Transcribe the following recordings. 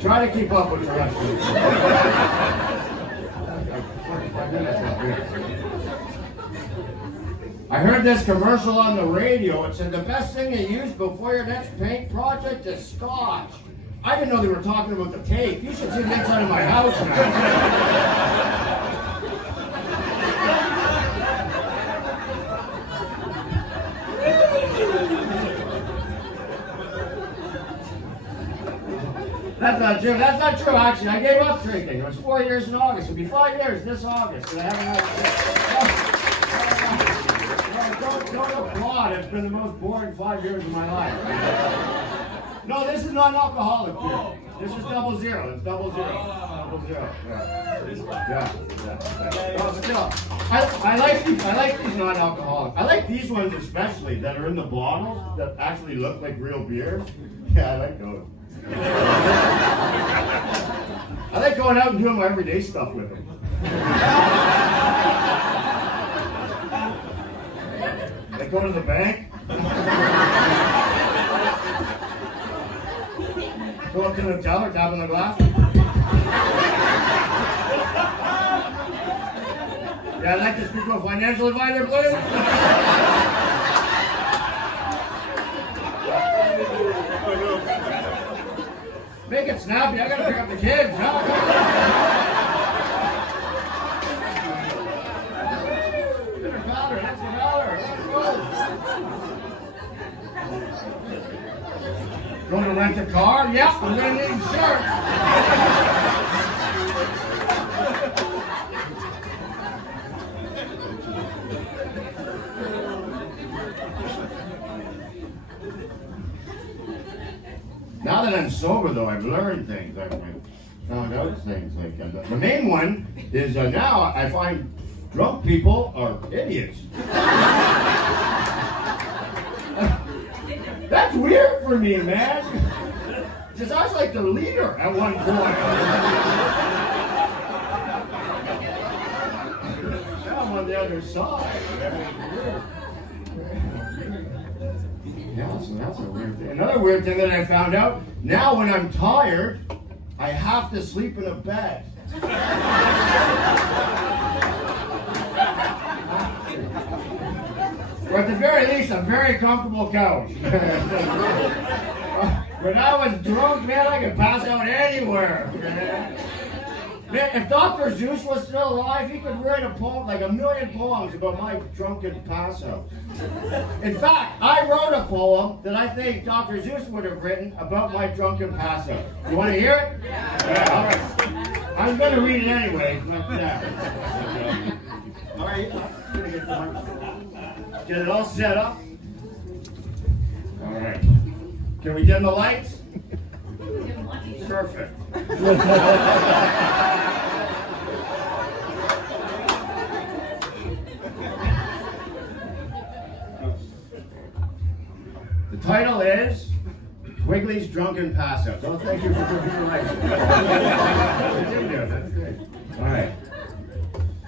Try to keep up with the rest of it. I heard this commercial on the radio. It said the best thing to use before your next paint project is scotch. I didn't know they were talking about the tape. You should see the inside of my house now. That's not true. That's not true, actually. I gave up drinking. It was 4 years in August. It'll be 5 years this August. And I haven't don't applaud. It's been the most boring 5 years of my life. No, this is not an alcoholic beer. This is 00. It's 00. 00. Yeah. No, still, I like these non-alcoholic. I like these ones especially that are in the bottles that actually look like real beers. Yeah, I like those. I like going out and doing my everyday stuff with them. Like going to the bank. Go up to the teller, tap on the glass. Yeah, I'd like to speak to a financial advisor, please. Make it snappy. I gotta pick up the kids. No. $100. That's $1. Let's go. Going to rent a car? Yep, I'm gonna need insurance. Now that I'm sober, though, I've learned things. I've found out things. Like the main one is now I find drunk people are idiots. That's weird for me, man. Because I was like the leader at one point. Now I'm on the other side. Yeah, so that's a weird thing. Another weird thing that I found out, now when I'm tired, I have to sleep in a bed. Or at the very least, a very comfortable couch. When I was drunk, man, I could pass out anywhere. Man, if Dr. Zeus was still alive, he could write a poem, like 1,000,000 poems about my drunken pass-outs. In fact, I wrote a poem that I think Dr. Zeus would have written about my drunken pass-out. You want to hear it? Yeah, all right. I'm going to read it anyway. All right. Get it all set up. All right. Can we dim the lights? Perfect. The title is Quigley's Drunken Passout. Oh, thank you for being right. That's great. All right.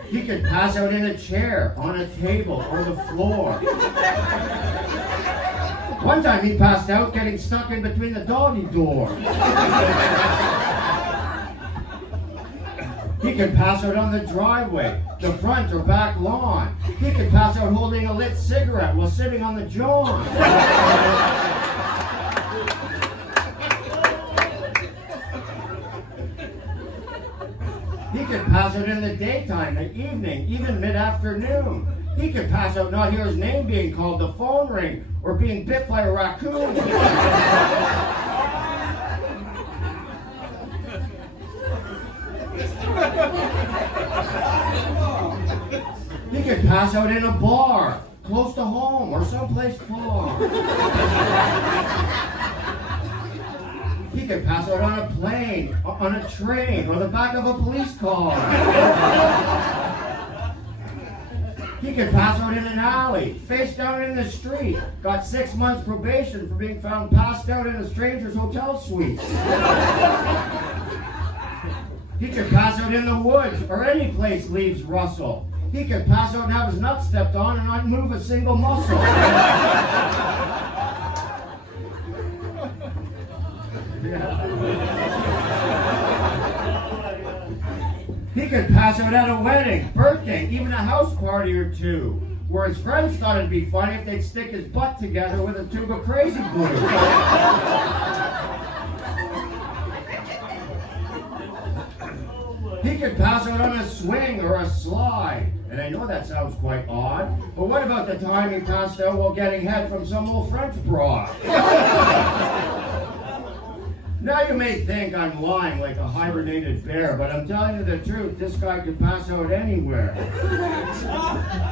He could pass out in a chair, on a table, on the floor. One time he passed out getting stuck in between the doggy door. He could pass out on the driveway, the front or back lawn. He could pass out holding a lit cigarette while sitting on the john. He could pass out in the daytime, the evening, even mid-afternoon. He could pass out not hear his name being called, the phone ring, or being bit by a raccoon. He could pass out in a bar, close to home, or someplace far. He could pass out on a plane, on a train, or the back of a police car. He could pass out in an alley, face down in the street. Got 6 months probation for being found passed out in a stranger's hotel suite. He could pass out in the woods or any place leaves rustle. He could pass out and have his nuts stepped on and not move a single muscle. He could pass out at a wedding, birthday, even a house party or two, where his friends thought it'd be funny if they'd stick his butt together with a tube of crazy glue. He could pass out on a swing or a slide. And I know that sounds quite odd, but what about the time he passed out while getting head from some old French broad? Now you may think I'm lying like a hibernated bear, but I'm telling you the truth, this guy could pass out anywhere.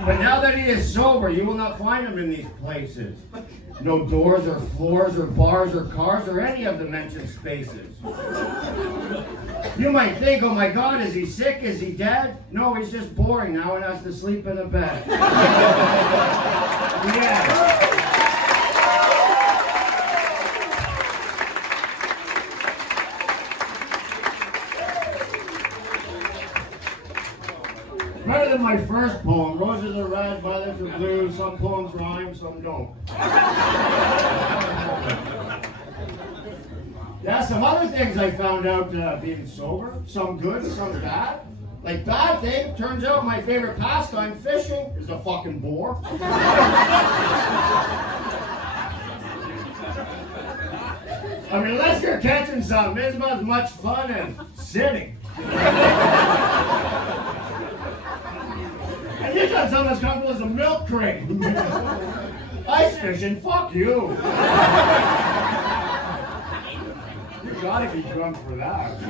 But now that he is sober, you will not find him in these places. No doors or floors or bars or cars or any of the mentioned spaces. You might think, oh my God, is he sick? Is he dead? No, he's just boring now and has to sleep in a bed. Yeah. Better than my first poem. Roses are red, violets are blue. Some poems rhyme, some don't. Yeah, some other things I found out being sober. Some good, some bad. Like bad thing, turns out my favorite pastime, fishing, is a fucking bore. I mean, unless you're catching something, it's about as much fun as sitting. And you got something as comfortable as a milk crate. Ice fishing, fuck you. You gotta be drunk for that.